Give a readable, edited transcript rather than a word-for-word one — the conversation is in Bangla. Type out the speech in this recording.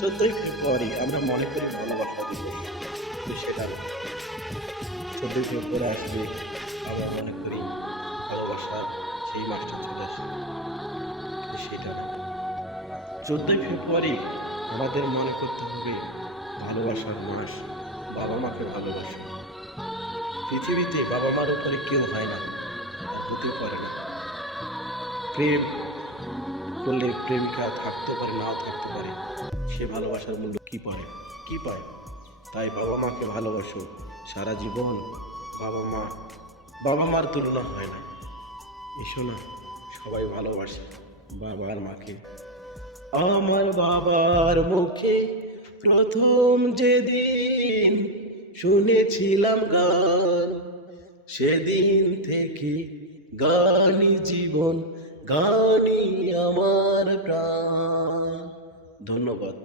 14ই ফেব্রুয়ারি আমরা মনে করি ভালোবাসা দিবস, কিন্তু সেটা না। 14ই ফেব্রুয়ারি আসলে আমরা মনে করি ভালোবাসার সেই মাসটা চলে আসে, কিন্তু সেটা না। 14ই ফেব্রুয়ারি আমাদের মনে করতে হবে ভালোবাসার মাস, বাবা মাকে ভালোবাসা। পৃথিবীতে বাবা মার উপরে কেউ হয় না, হতে পারে না। প্রেম করলে প্রেমিকা থাকতে পারে, নাও থাকতে পারে, সে ভালোবাসার মূল্য কি পায়, কি পায়? তাই বাবা মাকে ভালোবাসো সারা জীবন। বাবা মার তুলনা হয় না। এসো না, সবাই ভালোবাসে বাবা আর মাকে। আমার বাবার মুখে প্রথম যেদিন শুনেছিলাম গান, সেদিন থেকে গানই জীবন, গানই আমার প্রাণ। ধন্যবাদ।